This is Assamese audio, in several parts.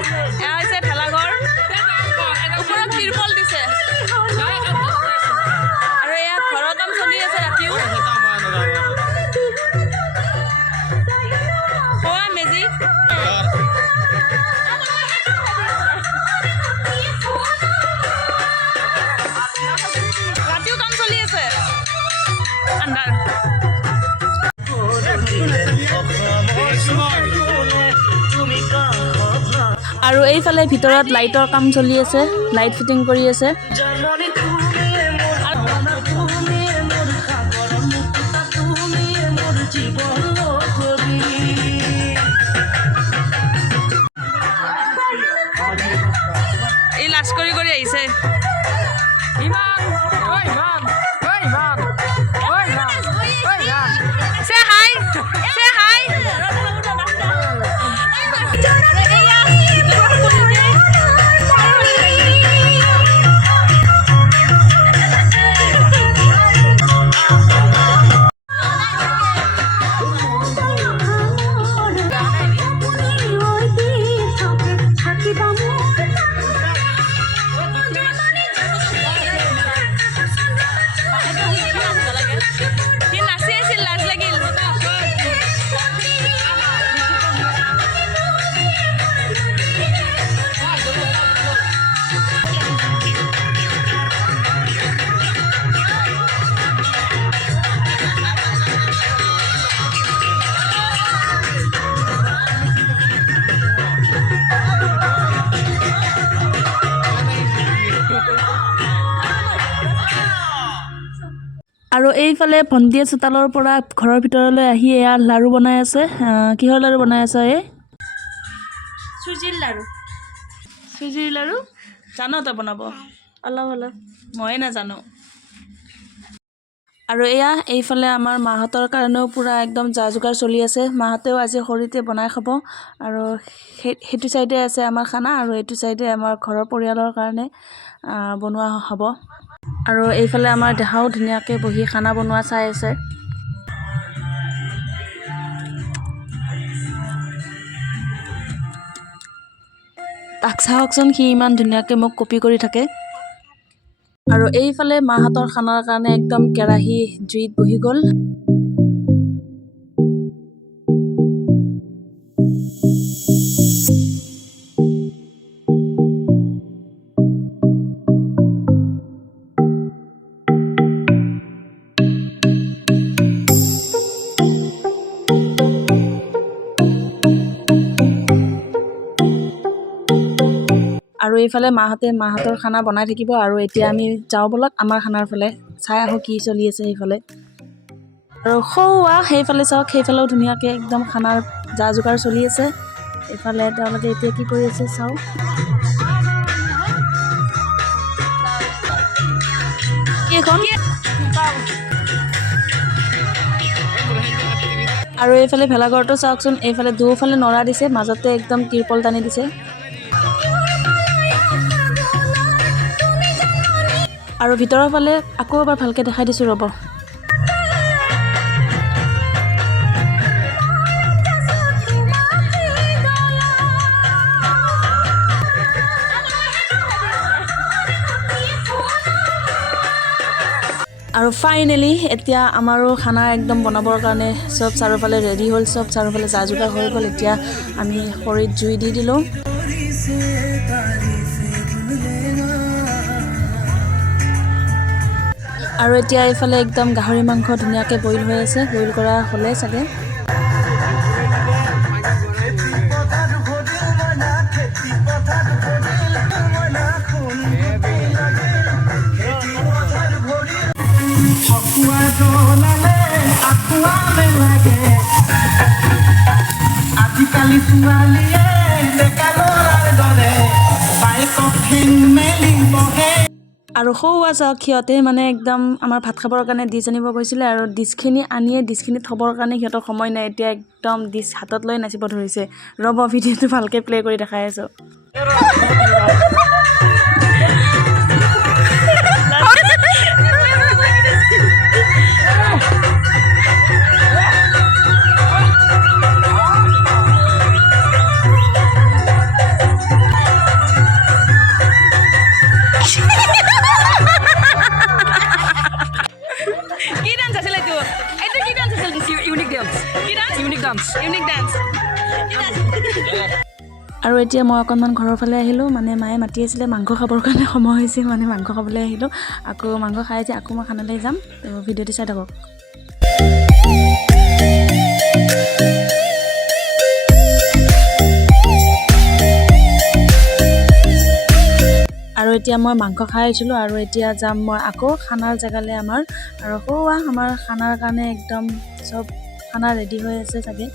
এয়া হৈছে ভেলাঘৰ ওপৰত তিৰপল দিছে আৰু এয়া ঘৰৰ কাম চলি আছে ৰাতিও কোৱা মেজি ৰাতিও কাম চলি আছে আন্ধাৰ আৰু এইফালে ভিতৰত লাইটৰ কাম চলি আছে লাইট ফিটিং কৰি আছে এই লাজ কৰি আহিছে আৰু এইফালে ভণ্টিয়ে চোতালৰ পৰা ঘৰৰ ভিতৰলৈ আহি এয়া লাৰু বনাই আছে কিহৰ লাৰু বনাই আছে চুজিৰ লাৰু জানো তই বনাব অলপ অলপ ময়ে নাজানো আৰু এয়া এইফালে আমাৰ মাহঁতৰ কাৰণেও পূৰা একদম যা যোগাৰ চলি আছে মাহঁতেও আজি খৰিতে বনাই খাব আৰু সেইটো চাইডে আছে আমাৰ খানা আৰু এইটো চাইডে আমাৰ ঘৰৰ পৰিয়ালৰ কাৰণে বনোৱা হ'ব আৰু এইফালে আমাৰ দেহাও ধুনীয়াকৈ বহি খানা বনোৱা চাই আছে তাক চাওকচোন সি ইমান ধুনীয়াকৈ মোক কপি কৰি থাকে আৰু এইফালে মাহঁতৰ খানাৰ কাৰণে একদম কেৰাহী জুইত বহি গ'ল আৰু এইফালে মাহঁতৰ খানা বনাই থাকিব আৰু এতিয়া আমি যাওঁ বলক আমাৰ খানাৰ ফালে চাই আহোঁ কি চলি আছে সেইফালে আৰু খোৱা সেইফালে চাওক সেইফালেও ধুনীয়াকৈ একদম খানাৰ যা যোগাৰ চলি আছে এইফালে তেওঁলোকে এতিয়া কি কৰি আছে চাওঁ আৰু এইফালে ভেলাঘৰটো চাওকচোন এইফালে দুফালে নৰা দিছে মাজতে একদম তিৰপল টানি দিছে আৰু ভিতৰৰ ফালে আকৌ এবাৰ ভালকৈ দেখাই দিছোঁ ৰ'ব আৰু ফাইনেলি এতিয়া আমাৰো খানা একদম বনাবৰ কাৰণে চব চাৰিওফালে ৰেডি হ'ল চব চাৰিওফালে যা যোগাৰ হৈ গ'ল এতিয়া আমি খৰিত জুই দি দিলোঁ আৰু এতিয়া এইফালে একদম গাহৰি মাংস ধুনীয়াকৈ বইল হৈ আছে বইল কৰা হ'লে চাগে আজিকালি ছোৱালীয়ে ডেকা ল'ৰাৰ দৰে বাইকক ঠেং মেলি বহে আৰু সৌৱা চাওক সিহঁতে মানে একদম আমাৰ ভাত খাবৰ কাৰণে ডিছ আনিব গৈছিলে আৰু ডিছখিনি আনিয়ে ডিছখিনি থ'বৰ কাৰণে সিহঁতৰ সময় নাই এতিয়া একদম ডিছ হাতত লৈ নাচিব ধৰিছে ৰ'ব ভিডিঅ'টো ভালকৈ প্লে' কৰি দেখাই আছোঁ এতিয়া মই অকণমান ঘৰৰ ফালে আহিলোঁ মানে মায়ে মাতি আছিলে মাংস খাবৰ কাৰণে সময় হৈছিল মানে মাংস খাবলৈ আহিলোঁ আকৌ মাংস খাই যে আকৌ মই খানালৈ যাম তো ভিডিঅ'টো চাই থাকক আৰু এতিয়া মই মাংস খাই আহিছিলোঁ আৰু এতিয়া যাম মই আকৌ খানাৰ জেগালৈ আমাৰ আৰু আমাৰ খানাৰ কাৰণে একদম চব খানা ৰেডি হৈ আছে চাগে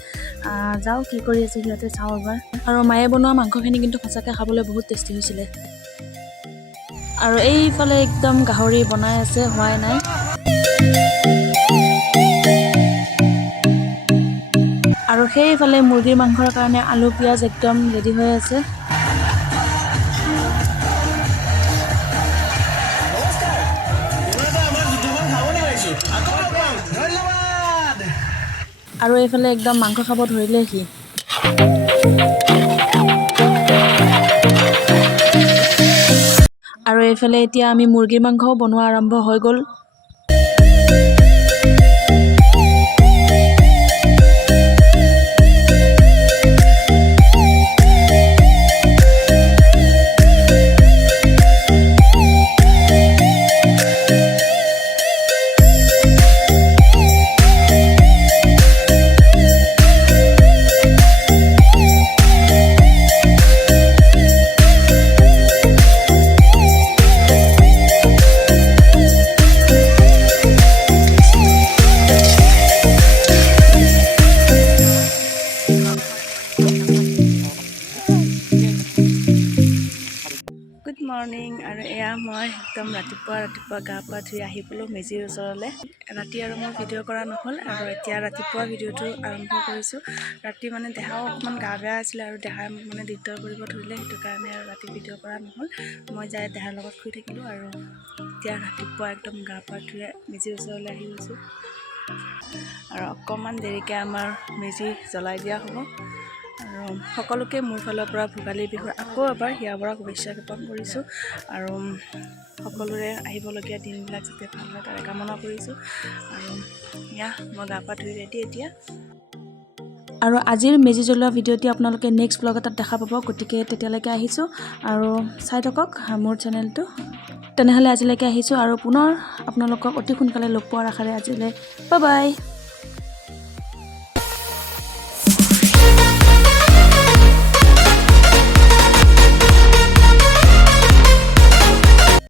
যাওঁ কি কৰি আছে সিহঁতে চাওঁ এবাৰ আৰু মায়ে বনোৱা মাংসখিনি কিন্তু সঁচাকৈ খাবলৈ বহুত টেষ্টি হৈছিলে আৰু এইফালে একদম গাহৰি বনাই আছে হোৱাই নাই আৰু সেইফালে মুৰ্গীৰ মাংসৰ কাৰণে আলু পিঁয়াজ একদম ৰেডি হৈ আছে আৰু এইফালে একদম মাংস খাব ধৰিলে সি আৰু এইফালে এতিয়া আমি মুৰ্গীৰ মাংসও বনোৱা আৰম্ভ হৈ গ'ল গুড মৰ্ণিং আৰু এয়া মই একদম ৰাতিপুৱা গা পা ধুই আহি পালোঁ মেজিৰ ওচৰলৈ ৰাতি আৰু মই ভিডিঅ' কৰা নহ'ল আৰু এতিয়া ৰাতিপুৱা ভিডিঅ'টো আৰম্ভ কৰিছোঁ ৰাতি মানে দেহাও অকণমান গা বেয়া আছিলে আৰু দেহাই মোক মানে দিগদাৰ কৰিব ধৰিলে সেইটো কাৰণে আৰু ৰাতি ভিডিঅ' কৰা নহ'ল মই যাই দেহাৰ লগত শুই থাকিলোঁ আৰু এতিয়া ৰাতিপুৱা একদম গা পা ধুই মেজিৰ ওচৰলৈ আহি গৈছোঁ আৰু অকণমান দেৰিকৈ আমাৰ মেজি জ্বলাই দিয়া হ'ব আৰু সকলোকে মোৰ ফালৰ পৰা ভোগালী বিহুৰ আকৌ এবাৰ হিয়াৰ পৰা শুভেচ্ছা জ্ঞাপন কৰিছোঁ আৰু সকলোৰে আহিবলগীয়া দিনবিলাক যাতে ভাল হয় তাৰে কামনা কৰিছোঁ আৰু এয়া মই গা পা ধুই ৰেডি এতিয়া আৰু আজিৰ মেজি জ্বলোৱা ভিডিঅ'টি আপোনালোকে নেক্সট ব্লগ এটাত দেখা পাব গতিকে তেতিয়ালৈকে আহিছোঁ আৰু চাই থাকক মোৰ চেনেলটো তেনেহ'লে আজিলৈকে আহিছোঁ আৰু পুনৰ আপোনালোকক অতি সোনকালে লগ পোৱাৰ আশাৰে আজিলৈ বাই বাই